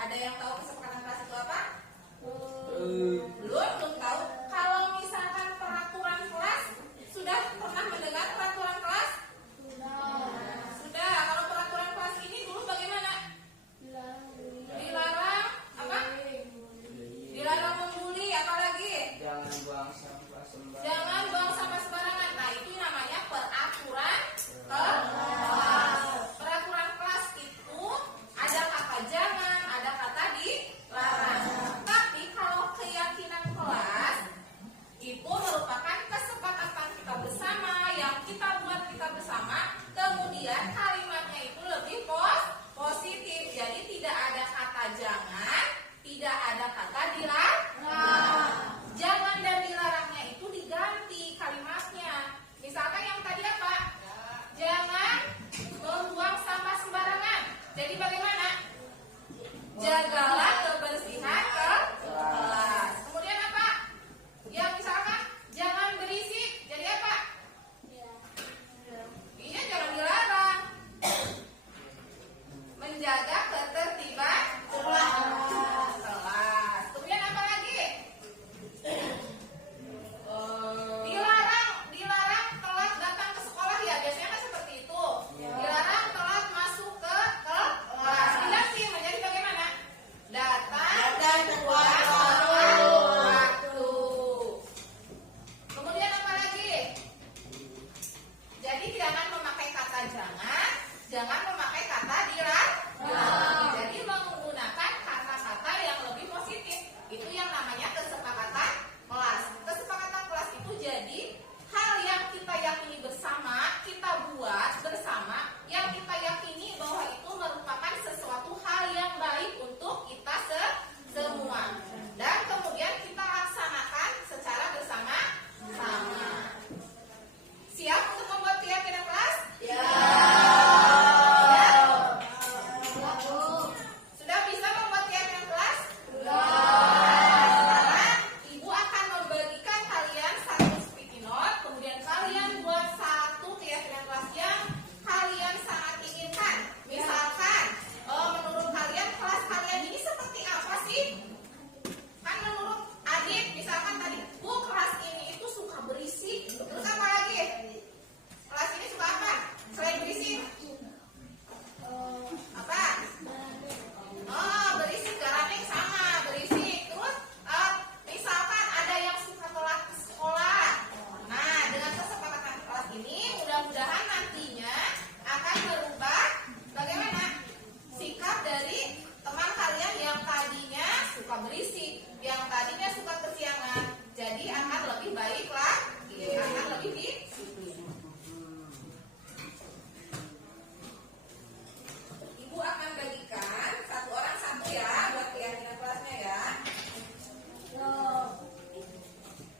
Ada yang tahu kesepakatan kelas itu apa? Belum tahu. Kalau misalkan peraturan kelas, sudah pernah mendengar peraturan kelas? Sudah. Kalau peraturan kelas ini dulu bagaimana? Dilarang apa? Dilarang membuli, apalagi? Jangan buang sampah sembarangan. Jangan buang sampah sembarangan. Nah, itu namanya peraturan kelas. Peraturan kelas itu ada kata jangan, ada kata dilarang. Tapi kalau keyakinan kelas itu merupakan kesepakatan kita bersama yang kita buat kita bersama. Kemudian kalimatnya itu lebih positif. Jadi tidak ada kata jangan, tidak ada kata dilarang. Jangan dan dilarangnya itu diganti kalimatnya. Misalkan yang tadi apa? Jangan membuang sampah sembarangan. Jadi bagaimana? Jagalah kebersihan kelas. Kemudian apa? Yang misalkan jangan berisik. Jadi apa? Iya, jangan dilarang. Menjaga ketertiban kelas. Kemudian apa lagi? Dilarang telat datang ke sekolah, ya biasanya kan seperti itu. Dilarang telat masuk ke kelas. Diganti menjadi bagaimana? Datang tepat waktu. Kemudian apa lagi? Jadi jangan memakai kata jangan memakai kata dilarang. Jadi menggunakan kata-kata yang lebih positif. Itu yang namanya kesepakatan kelas. Kesepakatan kelas itu jadi hal yang kita yakini bersama, kita buat bersama, yang kita yakini bahwa itu merupakan sesuatu hal yang baik untuk kita semua. Dan kemudian kita laksanakan secara bersama-sama. Siap untuk membuat keyakinan kelas? Ya. Sudah bisa membuat keyakinan kelas? Sekarang Ibu akan membagikan kalian satu sticky note, kemudian kalian buat satu keyakinan kelas yang kalian sangat inginkan. Misalkan, menurut kalian kelas kalian ini seperti apa sih? Kan menurut Adit, misalkan tadi, Bu, kelas ini itu suka berisik. Terus apa lagi? Kelas ini suka apa? Selain berisik? Apa? Oh, berisik, Garaning sama, berisik. Terus, misalkan ada yang suka telat ke sekolah. Nah, dengan kesepakatan kelas ini, mudah-mudahan nantinya akan merubah bagaimana sikap dari teman kalian yang tadinya suka berisik, yang tadinya suka kesiangan. Jadi akan lebih baik lagi, akan lebih disiplin. Ibu akan bagikan satu orang satu ya buat keyakinan kelasnya ya.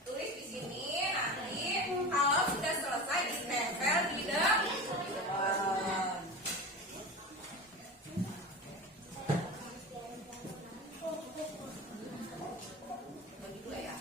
Tulis di sini, nanti kalau sudah selesai ditempel di depan. Bagi dua ya.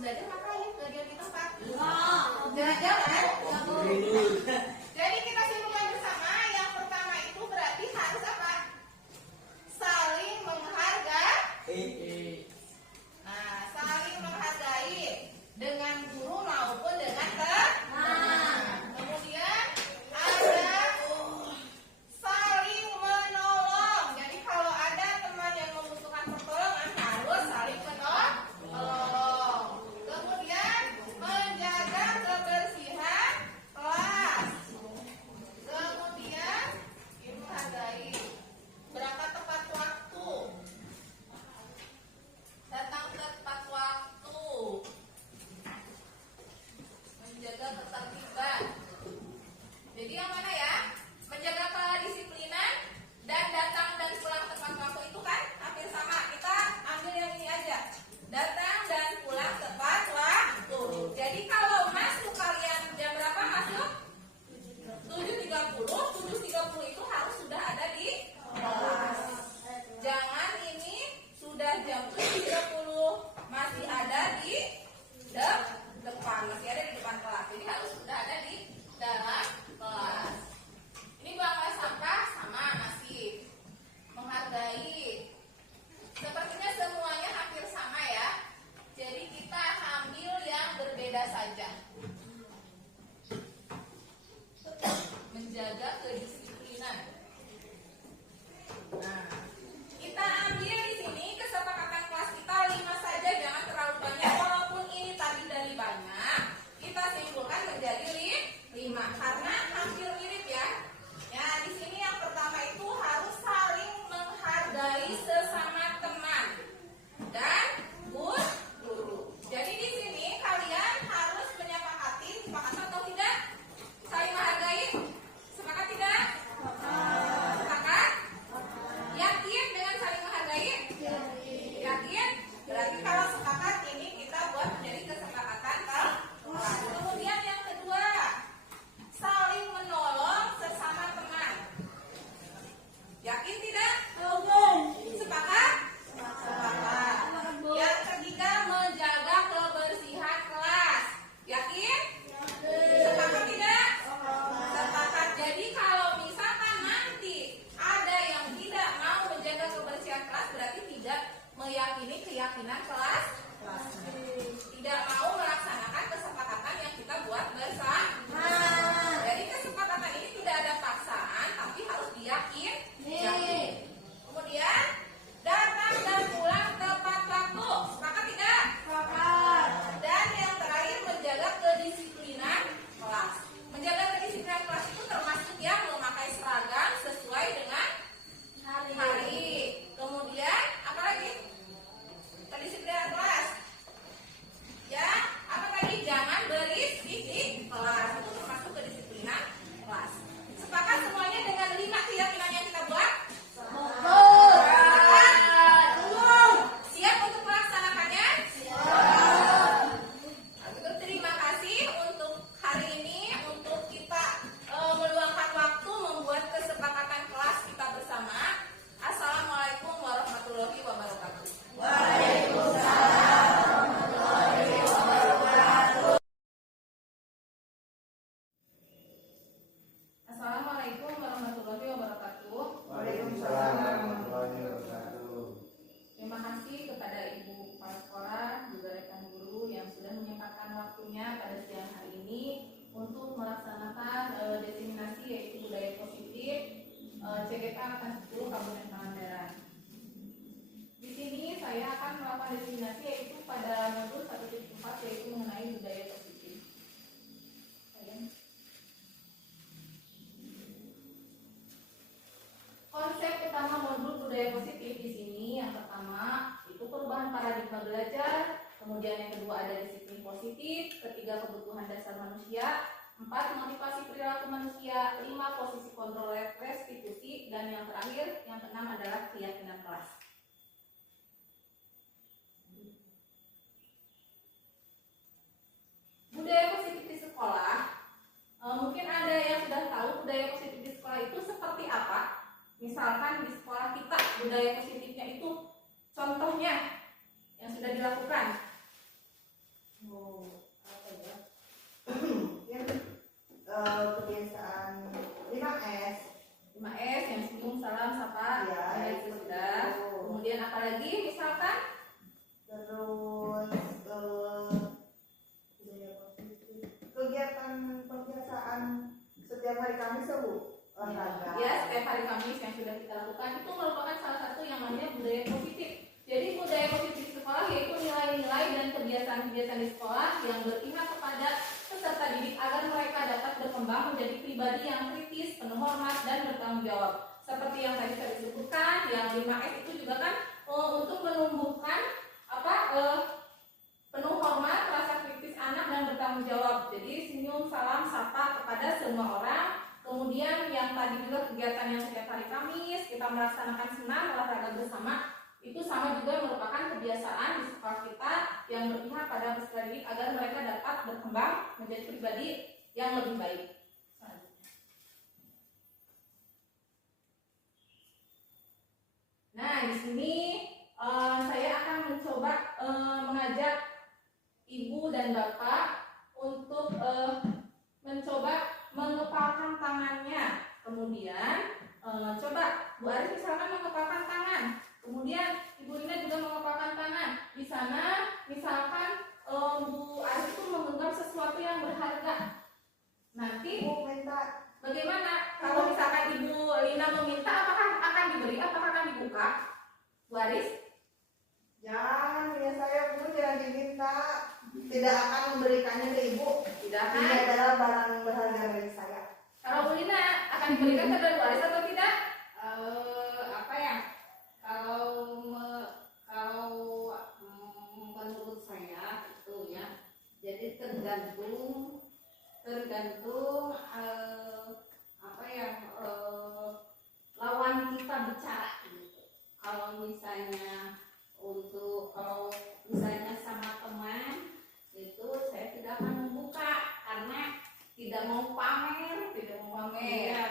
belajar maka ayo nggak diam di tempat. Jalan-jalan. Jadi kita simpulkan bersama. Yang pertama itu berarti harus apa? Saling menghargai. Nah, saling menghargai dengan guru maupun dengan teman. Kemudian ada saling menolong. Jadi kalau ada teman yang membutuhkan pertolongan harus saling menolong. Kemudian menjaga kebersihan kelas. Kemudian itu hargai. Berangkat tepat waktu. Datang tepat waktu. Menjaga ketertiban. Jadi yang mana ya? Menjaga kedisiplinan dan datang dan pulang tepat waktu itu kan hampir sama. Kita ambil yang ini aja. Datang dan pulang tepat waktu. Jadi kalau masuk kalian jam berapa masuk? 7.30. 7.30 itu harus sudah ada di kelas. Jangan ini sudah jam 7.30 masih ada di depan, masih ada di depan kelas. Jadi harus sudah ada di dalam kelas. Ini buang sampah sama masih menghargai. Sepertinya semuanya hampir sama ya. Jadi kita ambil yang berbeda saja. Menjaga kedisiplinan. Nah, kita ambil di sini kesepakatan kelas kita 5 saja, jangan terlalu banyak. Walaupun ini tadi dari banyak, kita simpulkan menjadi 5 karena hampir mirip ya. Ya, di sini yang pertama itu harus saling menghargai sesama teman dan guru. Jadi di sini kalian harus menyepakati, sepakat atau tidak? Saling menghargai? Sepakat tidak? Sepakat? Yakin dengan saling menghargai? Yakin? Berarti kalau sepakat ini kita buat menjadi kesepakatan kelas. Kemudian yang kedua, saling menolong sesama teman. Yakin tidak? Sepakat? Sepakat. Yang ketiga, menjaga kebersihan kelas. Yakin? Sepakat tidak? Sepakat. Jadi kalau misalkan nanti ada yang tidak mau menjaga kebersihan kelas, berarti tidak meyakini keyakinan kelas. Tidak mau melaksanakan kesepakatan yang kita buat bersama. Jadi kesepakatan ini tidak ada paksaan, tapi harus diyakini. Kemudian datang dan pulang tepat waktu. Sepakat tidak? Dan yang terakhir menjaga kedisiplinan kelas. Menjaga kedisiplinan kelas itu termasuk yang memakai seragam sesuai dengan hari. Kemudian apa lagi? Kedisiplinan kelas. Ya, apa tadi? Jangan berisik di kelas. Itu termasuk kedisiplinan kelas. Sepakat semuanya dengan 5 keyakinan yang kita buat? Siap untuk melaksanakannya? Siap. Terima kasih untuk hari ini, untuk kita meluangkan waktu membuat kesepakatan kelas kita bersama. Assalamualaikum warahmatullahi wabarakatuh. Assalamualaikum warahmatullahi wabarakatuh. Terima kasih kepada Ibu Kepala Sekolah, juga rekan guru yang sudah menyempatkan waktunya pada siang hari ini untuk melaksanakan desiminasi yaitu budaya positif CGK angkatan 10 Kabupaten Pangandaran. Di sini saya akan melakukan desiminasi yaitu pada modul 1.4 yaitu mengenai budaya positif. Konsep utama modul budaya positif di sini yang pertama itu perubahan paradigma belajar, kemudian yang kedua ada disiplin positif, ketiga kebutuhan dasar manusia, 4 motivasi perilaku manusia, 5 posisi kontrol restitusi, dan yang terakhir yang keenam adalah keyakinan kelas. Budaya positif di sekolah, mungkin ada yang sudah tahu budaya positif di sekolah itu seperti apa. Misalkan di sekolah kita budaya positifnya itu contohnya yang sudah dilakukan. terus budaya positif, kegiatan pembiasaan setiap hari Kamis ya Bu, olahraga. Ya, setiap hari Kamis yang sudah kita lakukan itu merupakan salah satu yang namanya budaya positif. Jadi budaya positif di sekolah yaitu nilai-nilai dan kebiasaan-kebiasaan di sekolah yang berpihak kepada peserta didik agar mereka dapat berkembang menjadi pribadi yang kritis, penuh hormat dan bertanggung jawab. Seperti yang tadi saya sebutkan, yang 5S itu juga kan untuk menumbuhkan penuh hormat, rasa kritis anak dan bertanggung jawab. Jadi senyum, salam, sapa kepada semua orang. Kemudian yang tadi juga kegiatan yang setiap hari Kamis kita melaksanakan senam olahraga bersama, itu sama juga merupakan kebiasaan di sekolah kita yang berpihak pada peserta didik agar mereka dapat berkembang menjadi pribadi yang lebih baik. Nah, di sini saya akan mencoba mengajak Ibu dan Bapak untuk mencoba mengepalkan tangannya. Kemudian coba Bu Aris misalkan mengepalkan tangan. Kemudian Ibu Lina juga mengepalkan tangan. Di sana misalkan Bu Aris itu menggenggam sesuatu yang berharga. Nanti Bu minta bagaimana kalau misalkan Ibu Lina meminta, apakah akan diberi, apakah akan dibuka? Bu Aris? jangan ya saya Bu, jangan diminta, tidak akan memberikannya ke Ibu. Tidak Ini kan? adalah barang berharga milik saya. Kalau Bu Lina akan diberikan kepada Bu Aris atau tidak? Menurut saya itu ya, jadi tergantung lawan kita bicara gitu. Kalau misalnya sama teman itu saya tidak akan membuka karena tidak mau pamer. Iya.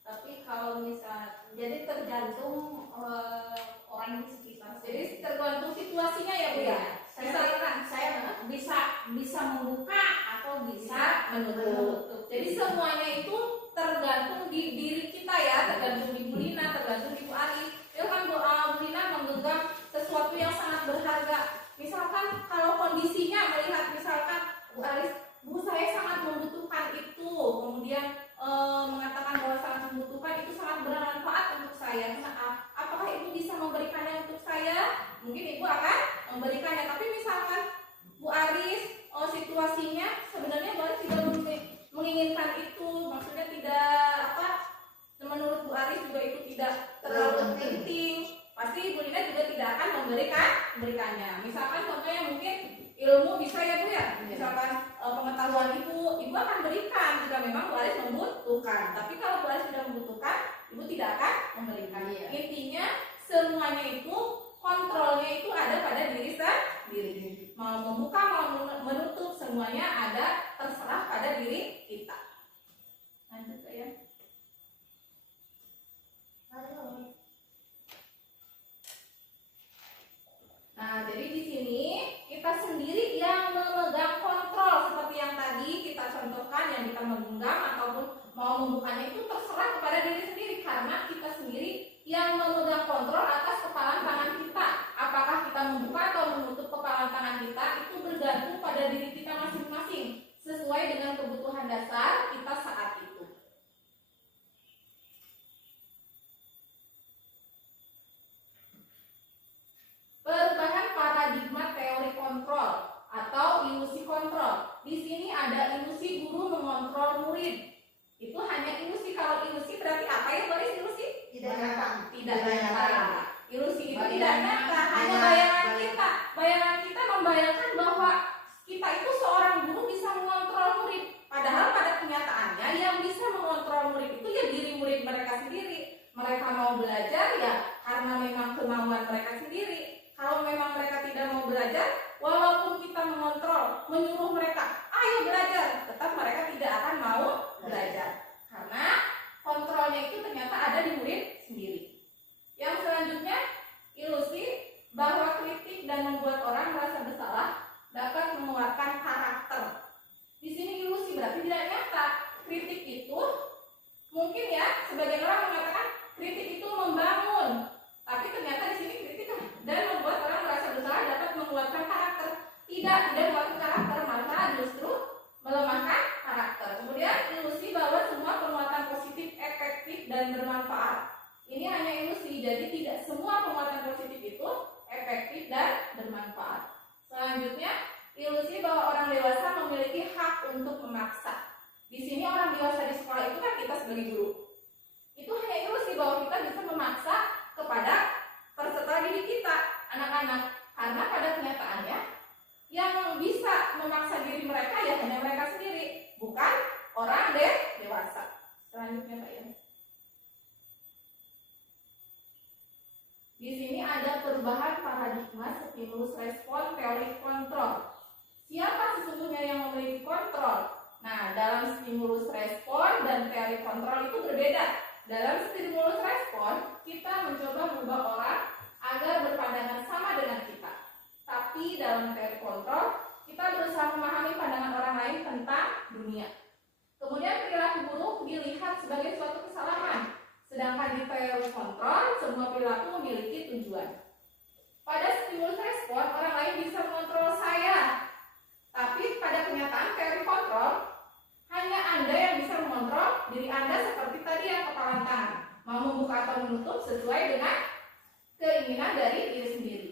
Tapi kalau jadi tergantung orang di sekitar. Jadi tergantung situasinya ya Bu ya. Misalkan saya bisa membuka atau bisa menutup. Jadi semuanya itu tergantung di diri kita ya, tergantung di Bu Lina, tergantung di Bu Aris. Itu kan Bu Lina menggenggam sesuatu yang sangat berharga. Misalkan kalau kondisinya melihat misalkan Bu Aris, Bu saya sangat membutuhkan itu, kemudian mengatakan bahwa sangat membutuhkan itu sangat bermanfaat untuk saya. Apakah Ibu bisa memberikannya untuk saya? Mungkin Ibu akan memberikannya. Tapi misalkan Bu Aris situasinya sebenarnya Bu Aris tidak menginginkan itu, maksudnya tidak menurut Bu Aris juga itu tidak terlalu penting. Pasti Bu Lina juga tidak akan memberikannya. Misalkan contohnya mungkin ilmu bisa ya Bu ya. Misalkan pengetahuan Ibu akan berikan jika memang Bu Aris membutuhkan. Tapi kalau Bu Aris tidak membutuhkan, Ibu tidak akan memberikan. Intinya semuanya itu kontrolnya itu ada pada diri sendiri. Mau membuka mau menutup semuanya ada, terserah pada diri kita. Lanjut ya. Nah, jadi di sini kita sendiri yang memegang kontrol seperti yang tadi kita contohkan, yang kita menggenggam ataupun mau membukanya itu terserah kepada diri sendiri karena kita sendiri yang memegang kontrol atas kepalan tangan kita. Apakah kita membuka atau menutup kepalan tangan kita itu bergantung pada diri kita masing-masing sesuai dengan kebutuhan dasar kita saat itu. Perubahan paradigma teori kontrol atau ilusi kontrol. Di sini ada ilusi guru mengontrol murid. Itu hanya ilusi. Kalau ilusi berarti apa ya Boris? Ilusi? Tidak nyata. Tidak nyata. Ilusi itu tidak nyata, hanya bayangan kita. Bayangan kita membayangkan bahwa kita itu seorang guru bisa mengontrol murid. Padahal pada kenyataannya yang bisa mengontrol murid itu ya diri murid mereka sendiri. Mereka mau belajar ya karena memang kemauan mereka sendiri. Kalau memang mereka tidak mau belajar, walaupun kita mengontrol, menyuruh mereka, ayo belajar, tetap mereka tidak akan mau belajar. Karena kontrolnya itu ternyata ada di murid sendiri. Yang selanjutnya, ilusi bahwa kritik dan membuat orang merasa bersalah dapat menguatkan karakter. Di sini ilusi berarti tidak nyata. Kritik itu mungkin ya, sebagian orang mengatakan kritik itu membangun. Tapi ternyata di sini kritik dan membuat orang merasa bersalah dapat menguatkan tidak menguatkan karakter, malah justru melemahkan karakter. Kemudian ilusi bahwa semua penguatan positif efektif dan bermanfaat. Ini hanya ilusi, jadi tidak semua penguatan positif itu efektif dan bermanfaat. Selanjutnya, ilusi bahwa orang dewasa memiliki hak untuk memaksa. Di sini orang dewasa di sekolah itu kan kita sebagai guru. Itu hanya ilusi bahwa kita bisa memaksa kepada peserta didik kita, anak-anak. Karena pada kenyataannya yang bisa memaksa diri mereka ya hanya mereka sendiri, bukan orang dewasa. Selanjutnya Pak ya. Di sini ada perubahan paradigma stimulus respon teori kontrol. Siapa sesungguhnya yang memiliki kontrol? Nah, dalam stimulus respon dan teori kontrol itu berbeda. Dalam stimulus respon, kita mencoba mengubah orang agar berpandangan sama dengan kita. Tapi dalam teori kontrol, kita berusaha memahami pandangan orang lain tentang dunia. Kemudian perilaku buruk dilihat sebagai suatu kesalahan. Sedangkan di teori kontrol, semua perilaku memiliki tujuan. Pada stimulus respon, orang lain bisa mengontrol saya. Tapi pada kenyataan teori kontrol, hanya Anda yang bisa mengontrol diri Anda seperti tadi yang kepalan tangan. Mau membuka atau menutup sesuai dengan keinginan dari diri sendiri.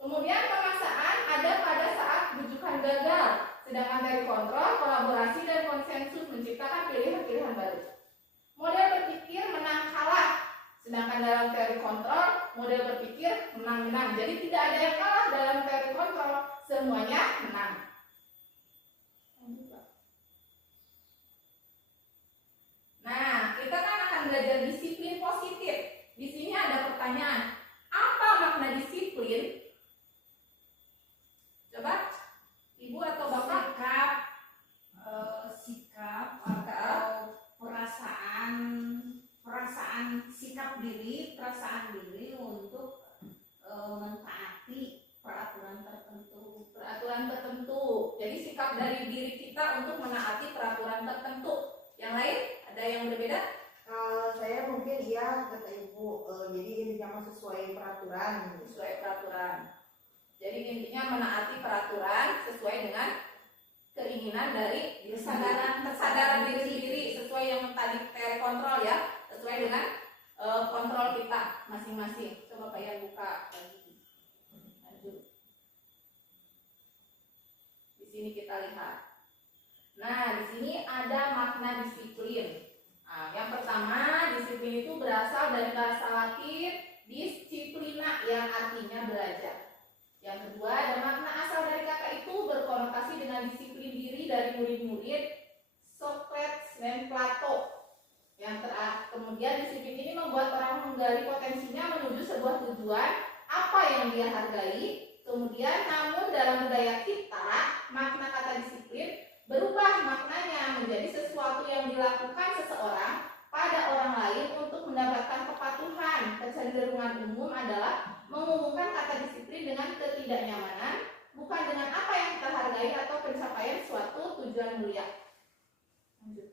Kemudian pemaksaan ada pada saat bujukan gagal. Sedangkan teori kontrol, kolaborasi dan konsensus menciptakan pilihan-pilihan baru. Model berpikir menang kalah. Sedangkan dalam teori kontrol, model berpikir menang-menang. Jadi tidak ada yang kalah dalam teori kontrol, semuanya menang. Nah, kita kan akan belajar disiplin positif. Di sini ada pertanyaan, apa makna disiplin? Coba, Ibu atau Bapak? Sikap atau perasaan diri untuk mentaati peraturan tertentu. Peraturan tertentu. Jadi sikap dari diri kita untuk menaati peraturan tertentu. Yang lain ada yang berbeda? Saya mungkin iya kata Ibu, jadi intinya sesuai peraturan. Sesuai peraturan. Jadi intinya menaati peraturan sesuai dengan keinginan dari kesadaran diri sendiri, sesuai yang tadi teori kontrol ya, sesuai dengan kontrol kita masing-masing. Coba Pak Yan buka lagi. Lanjut. Di sini kita lihat. Nah, di sini ada makna disiplin. Nah, yang pertama, disiplin itu berasal dari bahasa Latin disciplina yang artinya belajar. Yang kedua, ada makna asal dari kata itu berkonotasi dengan disiplin diri dari murid-murid Socrates dan Plato. Yang terakhir, kemudian disiplin ini membuat orang menggali potensinya menuju sebuah tujuan apa yang dia hargai. Kemudian, namun dalam budaya kita, makna kata disiplin berubah maknanya menjadi sesuatu yang dilakukan seseorang pada orang lain untuk mendapatkan kepatuhan. Kecenderungan umum adalah mengumumkan kata disiplin dengan ketidaknyamanan, bukan dengan apa yang kita hargai atau pencapaian suatu tujuan mulia. Lanjut.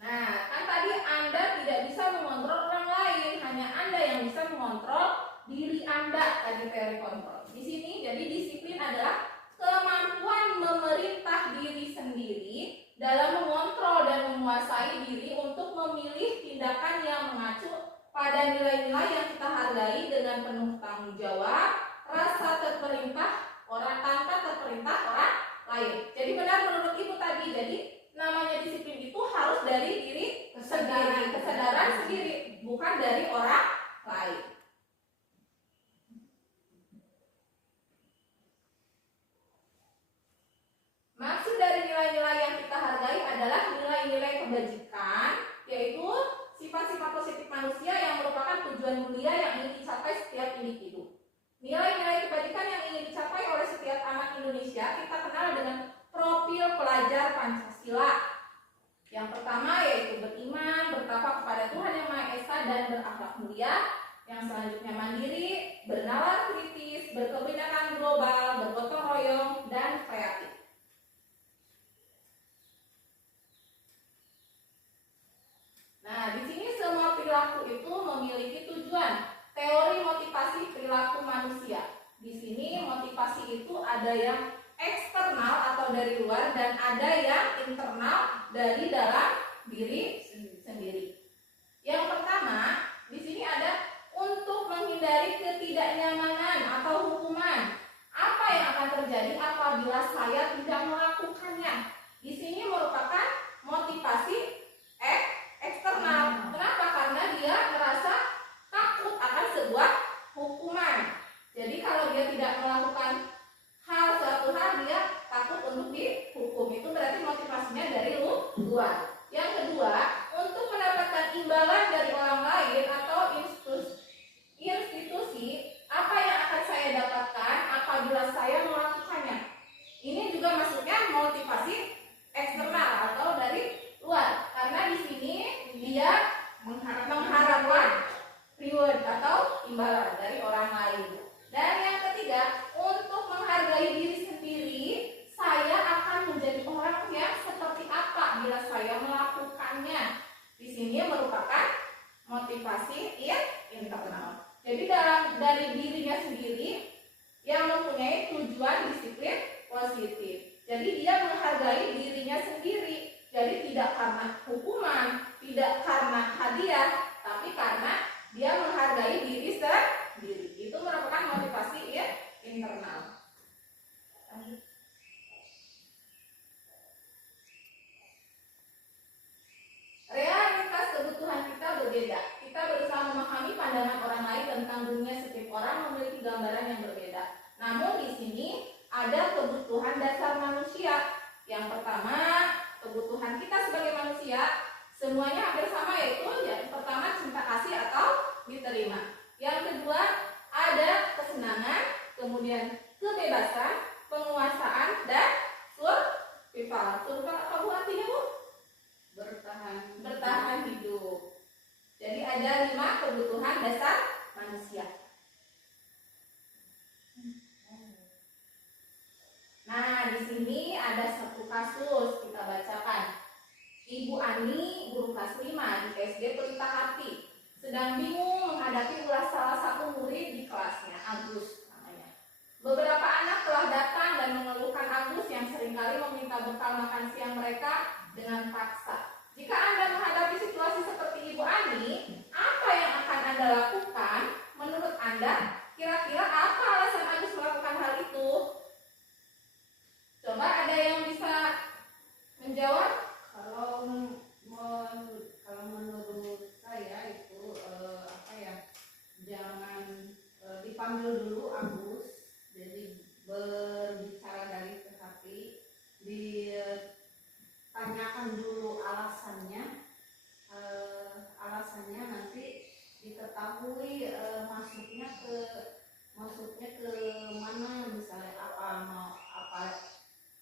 Nah, kan tadi Anda tidak bisa mengontrol orang lain, hanya Anda yang bisa mengontrol diri Anda, tadi teori kontrol. Di sini jadi disiplin adalah kemampuan memerintah diri sendiri dalam mengontrol dan menguasai diri untuk memilih tindakan yang mengacu pada nilai-nilai yang kita hargai dengan penuh tanggung jawab, rasa terperintah orang tanpa terperintah orang lain. Jadi benar menurut Ibu tadi, jadi namanya disiplin itu harus dari diri sendiri, kesadaran sendiri, bukan dari orang lain. Maksud dari nilai-nilai yang kita hargai adalah nilai-nilai kebajikan, yaitu sifat-sifat positif manusia yang merupakan tujuan mulia yang ingin dicapai setiap individu. Nilai-nilai kebajikan yang ingin dicapai oleh setiap anak Indonesia kita kenal dengan profil pelajar Pancasila. Yang pertama yaitu beriman, bertakwa kepada Tuhan Yang Maha Esa dan berakhlak mulia. Yang selanjutnya mandiri, bernalar kritis, berkebinekaan global, bergotong royong, dan kreatif. Nah, di sini semua perilaku itu memiliki tujuan. Teori motivasi perilaku ada yang eksternal atau dari luar dan ada yang internal dari dalam diri sendiri. Yang pertama, di sini ada untuk menghindari ketidaknyamanan atau hukuman. Apa yang akan terjadi apabila saya tidak melakukannya? Di sini merupakan motivasi eksternal. Kenapa? Karena dia merasa takut akan sebuah hukuman. Jadi kalau dia tidak melakukan suatu hal, dia takut untuk dihukum. Itu berarti motivasinya dari luar. Yang kedua, untuk mendapatkan imbalan dari orang lain atau institusi, apa yang akan saya dapatkan apabila saya melakukannya? Ini juga maksudnya motivasi eksternal atau dari luar. Karena di sini dia mengharapkan reward atau imbalan dari orang lain. Dan yang ketiga, untuk menghargai diri sendiri, saya akan menjadi orang yang seperti apa bila saya melakukannya. Di sini merupakan motivasi internal. Jadi dari dirinya sendiri yang mempunyai tujuan disiplin positif. Jadi dia menghargai dirinya sendiri. Jadi tidak karena hukuman, tidak karena hadiah, tapi karena dia menghargai diri sendiri. Itu merupakan motivasi internal. Realitas kebutuhan kita berbeda. Kita berusaha memahami pandangan orang lain tentang dunia. Setiap orang memiliki gambaran yang berbeda. Namun di sini ada kebutuhan dasar manusia. Yang pertama, kebutuhan kita sebagai manusia semuanya hampir sama, yaitu yang pertama cinta kasih atau diterima. Yang kedua ada kesenangan, kemudian kebebasan, penguasaan, dan survival. Survival apa bu artinya bu? Bertahan hidup. Jadi ada 5 kebutuhan dasar manusia. Nah, di sini ada satu kasus kita bacakan. Ibu Ani, guru kelas 5 di SD Pelita Hati, sedang bingung menghadapi ulas salah satu murid di kelasnya, Agus namanya. Beberapa anak telah datang dan mengeluhkan Agus yang seringkali meminta bekal makan siang mereka dengan paksa. Jika Anda menghadapi situasi seperti Ibu Ani, apa yang akan Anda lakukan? Menurut Anda, kira-kira apa alasan Agus melakukan hal itu? Coba ada yang bisa menjawab? Kalau menurut saya itu jangan dipanggil dulu Agus, jadi berbicara dari ke hati, ditanyakan dulu alasannya nanti diketahui maksudnya ke mana, misalnya apa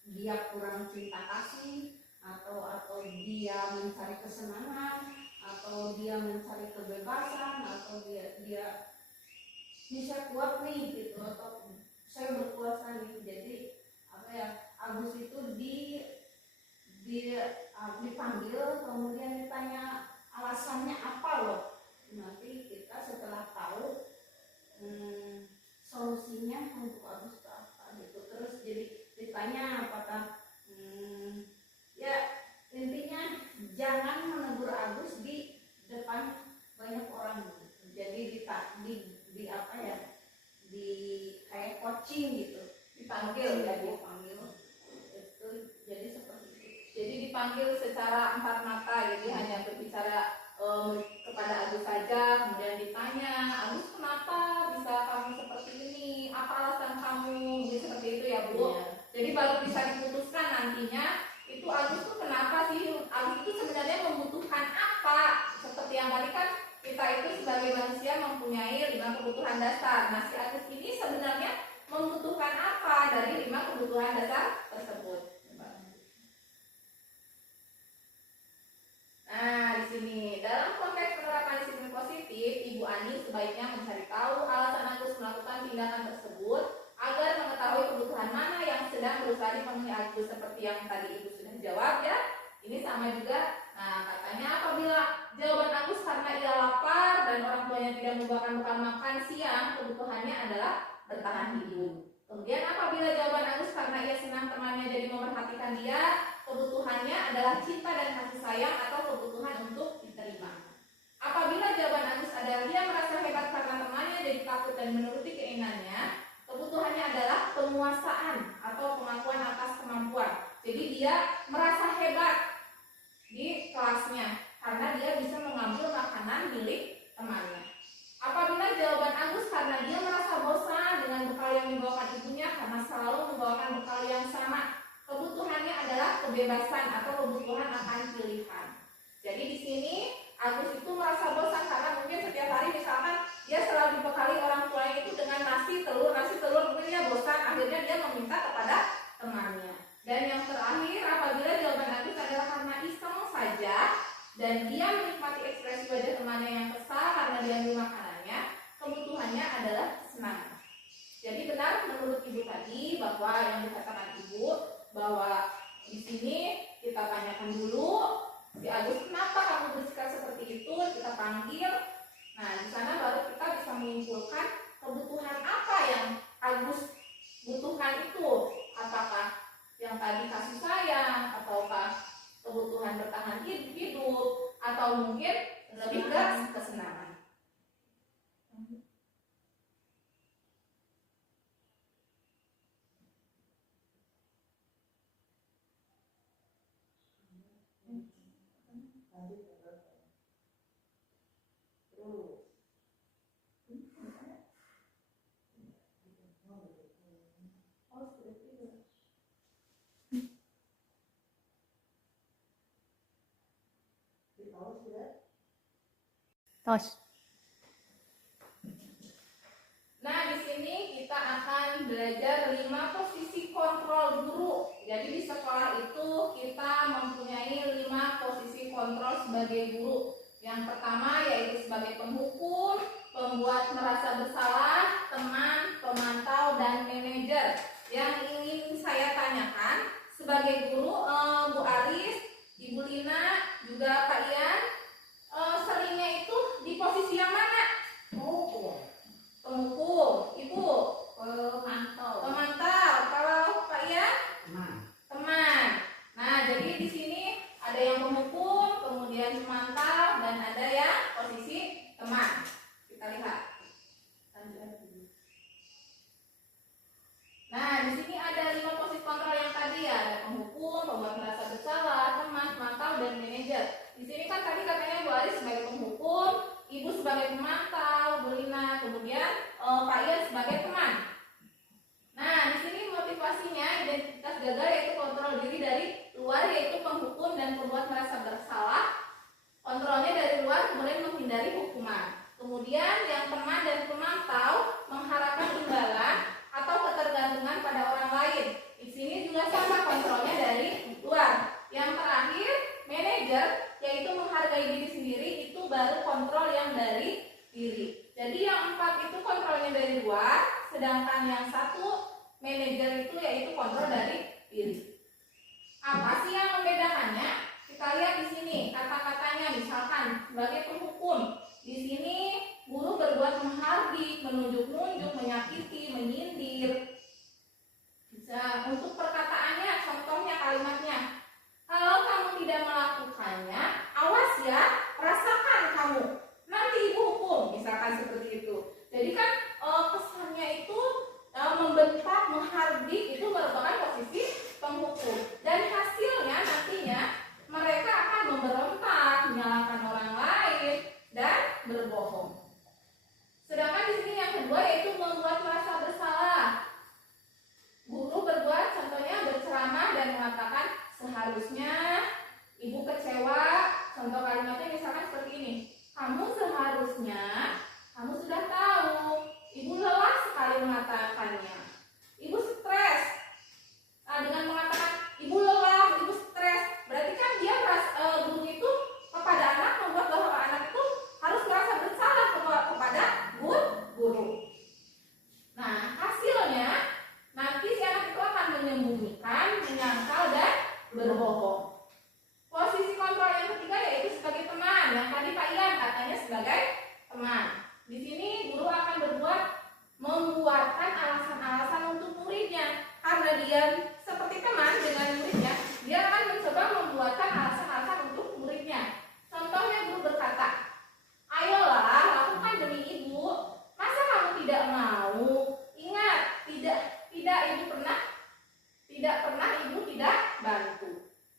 dia kurang cinta kasih, atau dia mencari kesenangan, atau dia mencari kebebasan, atau dia bisa kuat nih gitu, atau saya berkuasa nih. Jadi Agus itu dipanggil, kemudian ditanya alasannya apa loh. Nanti kita setelah tahu solusinya untuk Agus itu apa gitu. Terus jadi ditanya apakah intinya jangan menegur Agus di depan banyak orang gitu. Jadi di kayak coaching gitu, dipanggil itu jadi seperti itu. Jadi dipanggil secara empat mata, jadi hanya berbicara kepada Agus saja, kemudian ditanya, Agus kenapa bisa kamu seperti ini? Apa alasan kamu? Jadi seperti itu ya Bu. Iya. Jadi baru bisa diputuskan nantinya itu Agus tuh kenapa sih? Agus itu sebenarnya membutuhkan apa? Seperti yang tadi kan kita itu sebagai manusia mempunyai 5 kebutuhan dasar. Nah, si Agus ini sebenarnya membutuhkan apa dari 5 kebutuhan dasar tersebut? Nah, di sini dalam konteks penerapan disiplin positif, Ibu Ani sebaiknya mencari tahu alasan Agus melakukan tindakan tersebut agar mengetahui kebutuhan mana yang sedang berusaha dipenuhi Agus. Seperti yang tadi Ibu sudah jawab ya. Ini sama juga. Nah, katanya apabila jawaban Agus karena ia lapar dan orang tuanya tidak membawakan bekal makan siang, kebutuhannya adalah bertahan hidup. Kemudian apabila jawaban Agus karena ia senang temannya jadi memperhatikan dia, kebutuhannya adalah cinta dan kasih sayang atau kebutuhan untuk diterima. Apabila jawaban Agus adalah dia merasa hebat karena temannya jadi takut dan menuruti keinginannya, kebutuhannya adalah penguasaan atau pengakuan atas kemampuan. Jadi dia merasa hebat di kelasnya karena dia bisa mengambil makanan milik temannya. Apabila jawaban Agus karena dia merasa bosan dengan bekal yang dibawakan ibunya karena selalu membawakan bekal yang sama, kebutuhannya adalah kebebasan atau kebutuhan akan pilihan. Jadi di sini Agus itu merasa bosan karena mungkin setiap hari misalkan dia selalu dibekali orang tuanya itu dengan nasi telur, mungkin dia bosan, akhirnya dia meminta kepada temannya. Dan yang terakhir, apabila jawaban Agus adalah karena iseng saja dan dia menikmati ekspresi wajah temannya yang kesal karena diambil makanannya, kebutuhannya adalah kesenangan. Jadi benar menurut ibu tadi bahwa yang dikatakan ibu bahwa di sini kita tanyakan dulu si Agus, kenapa kamu bersikap seperti itu, kita panggil. Nah di sana baru kita bisa menyimpulkan kebutuhan apa yang Agus butuhkan itu, apakah yang tadi kasih sayang, ataukah kebutuhan bertahan hidup, atau mungkin lebih ke kesenangan. Tos. Nah, di sini kita akan belajar 5 posisi kontrol guru. Jadi di sekolah itu kita mempunyai 5 posisi kontrol sebagai guru. Yang pertama yaitu sebagai penghukum, pembuat merasa bersalah, teman, pemantau, dan manajer. Yang ingin saya tanyakan sebagai guru, Bu Aris, Ibu Lina, juga Pak Ian, seringnya itu di posisi yang mana? Penghukum. Ibu? Pemantau. Kalau Pak Ian? Teman. Nah, jadi di sini ada yang penghukum, kemudian pemantau, dan ada yang posisi teman. Kita lihat. Nah, di sini ada 5 posisi kontrol yang tadi ya, ada penghukum, pembuat merasa bersalah, teman, pemantau, dan manajer. Di sini kan tadi katanya Bu Aris sebagai penghukum, Ibu sebagai pemantau, Bu Lina, kemudian Pak Ian sebagai teman. Nah, di sini motivasinya identitas gagal yaitu kontrol diri dari luar yaitu penghukum dan pembuat merasa bersalah. Kontrolnya dari luar kemudian menghindari hukuman. Kemudian yang teman dan pemantau mengharapkan imbalan atau ketergantungan pada orang lain. Di sini juga sama kontrolnya dari luar. Yang terakhir, manajer yaitu menghargai diri sendiri, itu baru kontrol yang dari diri. Jadi yang 4 itu kontrolnya dari luar, sedangkan yang 1 manajer itu yaitu kontrol dari diri. Apa sih yang membedakannya? Kita lihat di sini kata-katanya, misalkan sebagai penghukum. Di sini guru berbuat menghardik, menunjuk-nunjuk, menyakiti, menyindir. Bisa untuk perkataannya, contohnya kalimatnya. Kalau kamu tidak melakukannya, awas ya, rasakan kamu. Nanti ibu hukum, misalkan seperti itu. Jadi kan kesannya itu membentak, menghardik, itu merupakan posisi penghukum. Dan hasilnya nantinya mereka akan memberontak, menyalahkan orang lain, dan berbohong. Sedangkan di sini yang kedua yaitu membuat merasa bersalah. Guru berbuat contohnya berceramah dan mengatakan seharusnya ibu kecewa. Contoh kalimatnya misalkan seperti ini. Kamu seharusnya, kamu sudah tahu, ibu lelah sekali mengatakannya. Ibu stres. Nah, dengan mengatakan ibu lelah, ibu stres, berarti kan dia guru itu kepada anak membuat bahwa anak itu harus merasa bersalah kepada guru. Nah, hasilnya nanti si anak itu akan menyembunyikan, menyangkal, dan berbohong. Posisi kontrol yang ketiga yaitu sebagai teman. Yang tadi Pak Ian katanya sebagai teman. Di sini guru akan membuatkan alasan-alasan untuk kalian seperti teman dengan muridnya, dia akan mencoba membuatkan alasan-alasan untuk muridnya. Contohnya guru berkata, ayolah lakukan demi ibu. Masa kamu tidak mau? Ingat, tidak ibu tidak pernah ibu tidak bantu.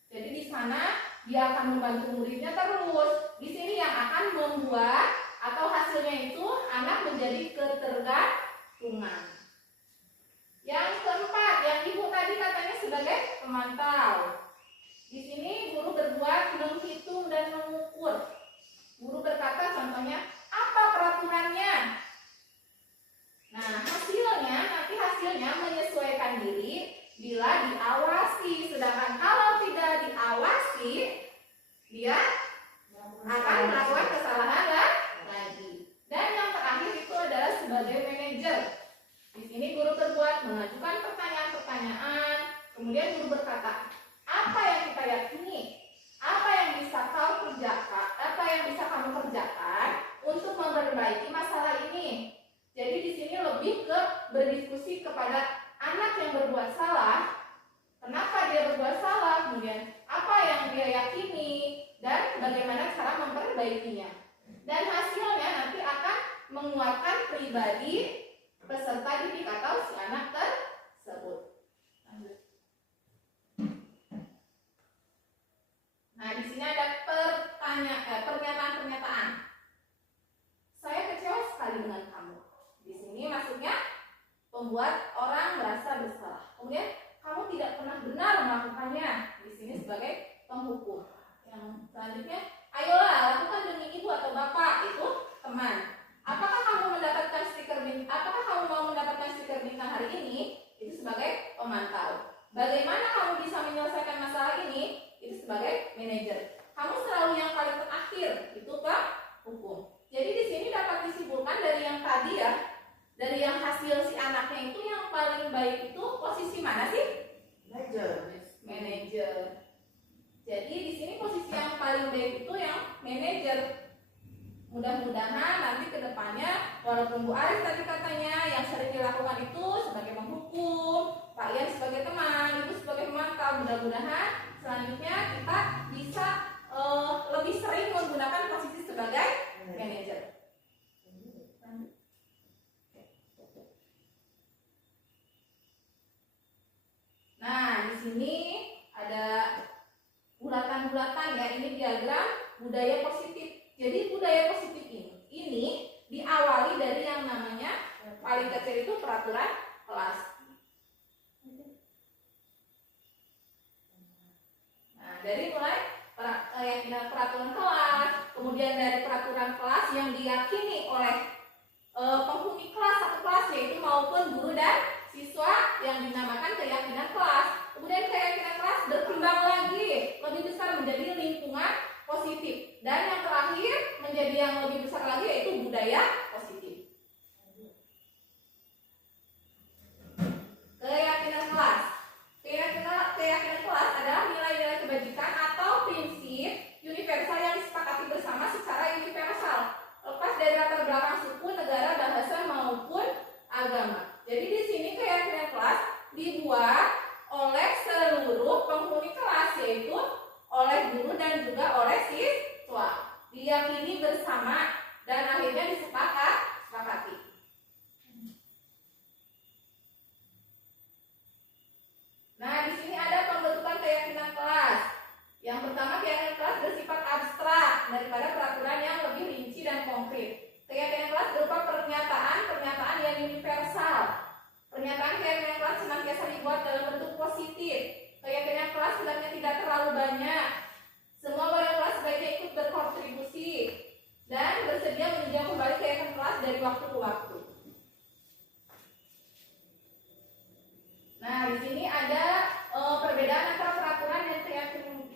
Jadi di sana dia akan membantu muridnya terus. Di sini yang akan membuat atau hasilnya itu anak menjadi ketergantungan. Yang keempat, yang ibu tadi katanya sebagai pemantau. Di sini guru berbuat menghitung dan mengukur. Guru berkata contohnya, apa peraturannya? Nah, nanti hasilnya menyesuaikan diri bila diawasi. Sedangkan kalau tidak diawasi, dia akan melakukan kesalahan lagi. Dan yang terakhir itu adalah sebagai manajer. Di sini guru berbuat mengajukan pertanyaan-pertanyaan. Kemudian guru berkata, apa yang kita yakini? Apa yang bisa kau kerjakan? Apa yang bisa kamu kerjakan untuk memperbaiki masalah ini? Jadi di sini lebih ke berdiskusi kepada anak yang berbuat salah. Kenapa dia berbuat salah? Kemudian apa yang dia yakini dan bagaimana cara memperbaikinya. Dan hasilnya nanti akan menguatkan pribadi peserta didik atau si anak tersebut. Nah, di sini ada pernyataan-pernyataan. Saya kecewa sekali dengan kamu. Di sini maksudnya membuat orang merasa bersalah. Kemudian kamu tidak pernah benar melakukannya. Di sini sebagai penghukum. Yang selanjutnya, ayolah lakukan demi ibu atau bapak, itu teman. Apakah kamu mau mendapatkan stiker bintang hari ini? Itu sebagai pemantau. Bagaimana kamu bisa menyelesaikan masalah ini? Itu sebagai manajer. Kamu selalu yang paling terakhir, itu hukum. Jadi di sini dapat disimpulkan dari yang tadi ya, dari yang hasil si anaknya itu yang paling baik itu posisi mana sih? Manajer. Jadi di sini posisi yang paling baik itu yang manajer. Mudah-mudahan nanti ke depannya, walaupun Bu Aris tadi katanya yang sering dilakukan itu sebagai penghukum, Pak Ian sebagai teman, Ibu sebagai pemantau, mudah-mudahan selanjutnya kita bisa lebih sering menggunakan posisi sebagai manajer. Nah, di sini ada bulatan-bulatan ya, ini diagram budaya positif. Jadi budaya positif ini diawali dari yang namanya paling kecil itu peraturan kelas. Nah, dari mulai keyakinan peraturan kelas, kemudian dari peraturan kelas yang diyakini oleh penghuni kelas satu kelas, yaitu maupun guru dan siswa, yang dinamakan keyakinan kelas. Kemudian keyakinan kelas berkembang lagi, lebih besar menjadi lingkungan positif. Dan yang terakhir menjadi yang lebih besar lagi yaitu budaya positif. Keyakinan kelas. Keyakinan kelas adalah nilai-nilai kebajikan atau prinsip universal yang disepakati bersama secara universal, lepas dari latar belakang suku, negara, bahasa maupun agama. Jadi di sini keyakinan kelas dibuat oleh seluruh penghuni kelas, yaitu oleh guru dan juga oleh siswa. Diyakini bersama dan akhirnya disepakati. Nah, di sini ada pembentukan keyakinan kelas. Yang pertama, keyakinan kelas bersifat abstrak daripada peraturan yang lebih rinci dan konkret. Keyakinan kelas berupa pernyataan yang universal. Pernyataan keyakinan kelas senantiasa dibuat dalam bentuk positif. Keyakinan kelas hendaknya tidak terlalu banyak. Semua warga kelas sebaiknya ikut berkontribusi dan bersedia meninjau kembali keyakinan kelas dari waktu ke waktu. Nah, di sini ada perbedaan antara peraturan dan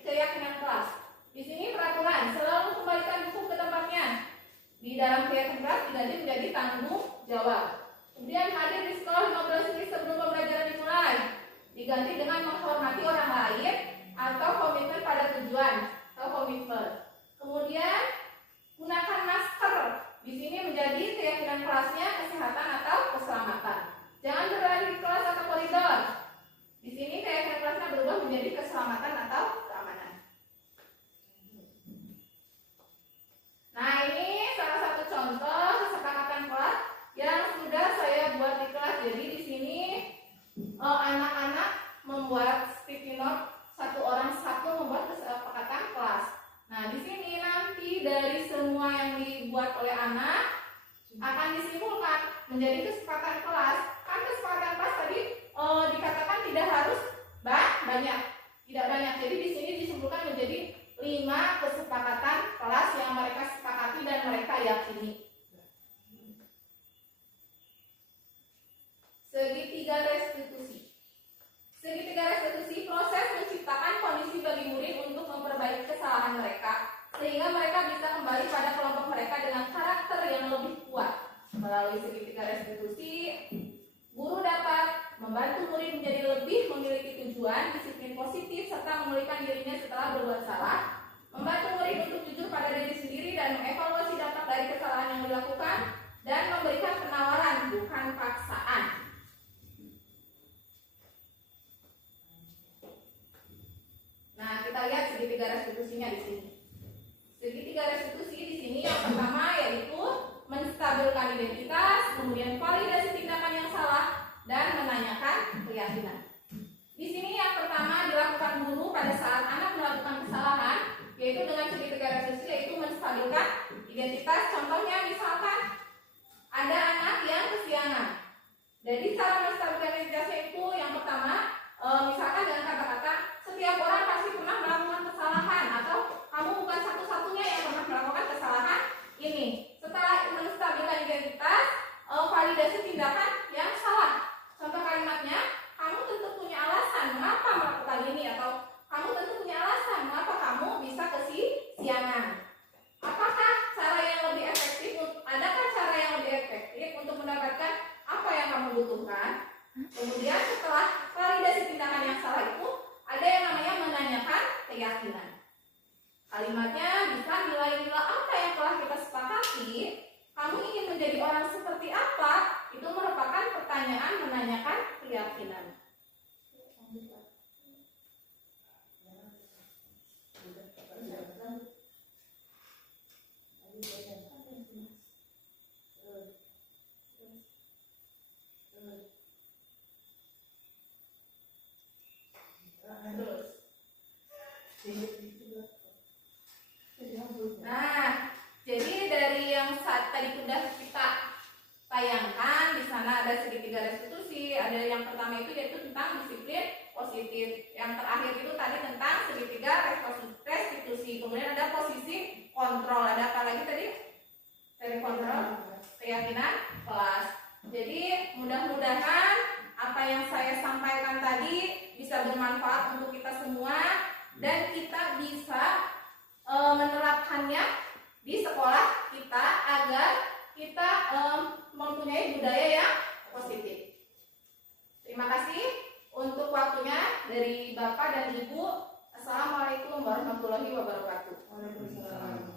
keyakinan kelas. Di sini peraturan selalu kembalikan buku ke tempatnya. Di dalam keyakinan kelas diganti menjadi tanggung jawab. Kemudian hadir di sekolah 15 menit sebelum pembelajaran dimulai, diganti dengan menghormati orang lain atau komitmen pada tujuan atau komitmen. Kemudian gunakan masker. Di sini menjadi keyakinan kelasnya kesehatan atau keselamatan. Jangan berlari di kelas atau koridor. Di menjadi kesepakatan kelas. Kan kesepakatan kelas tadi dikatakan tidak harus banyak, tidak banyak. Jadi di sini disimpulkan menjadi 5 kesepakatan kelas yang mereka sepakati dan mereka yakini. Segitiga restitusi. Segitiga restitusi proses menciptakan kondisi bagi murid untuk memperbaiki kesalahan mereka sehingga mereka bisa kembali pada kelompok mereka dengan karakter yang lebih kuat. Melalui segitiga restitusi, guru dapat membantu murid menjadi lebih memiliki tujuan, disiplin positif, serta memulihkan dirinya setelah berbuat salah, membantu murid untuk jujur pada diri sendiri dan mengevaluasi dampak dari kesalahan yang dilakukan, dan memberikan penawaran bukan paksaan. Nah, kita lihat segitiga restitusinya di sini. Segitiga restitusi di sini yang pertama yaitu menstabilkan identitas, kemudian validasi tindakan yang salah, dan menanyakan keyakinan. Di sini yang pertama dilakukan guru pada saat anak melakukan kesalahan, yaitu dengan segitiga restitusi, yaitu menstabilkan identitas. Contohnya misalkan ada anak yang kesiangan. Jadi cara menstabilkan identitasnya itu yang pertama, misalkan dengan kata-kata setiap orang pasti pernah melakukan kesalahan, atau kamu bukan satu-satunya yang pernah melakukan kesalahan ini. Setelah menstabilkan identitas, validasi tindakan yang salah. Contoh kalimatnya, kamu tentu punya alasan mengapa melakukan ini, atau kamu tentu punya alasan mengapa kamu bisa kesiangan. Apakah cara yang lebih efektif? Adakah cara yang lebih efektif untuk mendapatkan apa yang kamu butuhkan? Kemudian setelah validasi tindakan yang salah itu, ada yang namanya menanyakan keyakinan. Kalimatnya bisa nilai-nilai apa yang telah kita sepakati. Kamu ingin menjadi orang seperti apa? Itu merupakan pertanyaan menanyakan keyakinan. Nah, jadi dari yang tadi sudah kita tayangkan, di sana ada segitiga restitusi. Ada yang pertama itu yaitu tentang disiplin positif. Yang terakhir itu tadi tentang segitiga restitusi. Kemudian ada posisi kontrol. Ada apa lagi tadi? Dari kontrol, keyakinan, kelas. Jadi mudah-mudahan apa yang saya sampaikan tadi bisa bermanfaat untuk kita semua dan kita bisa menerapkannya di sekolah kita agar kita mempunyai budaya yang positif. Terima kasih untuk waktunya dari Bapak dan Ibu. Assalamualaikum warahmatullahi wabarakatuh. Waalaikumsalam.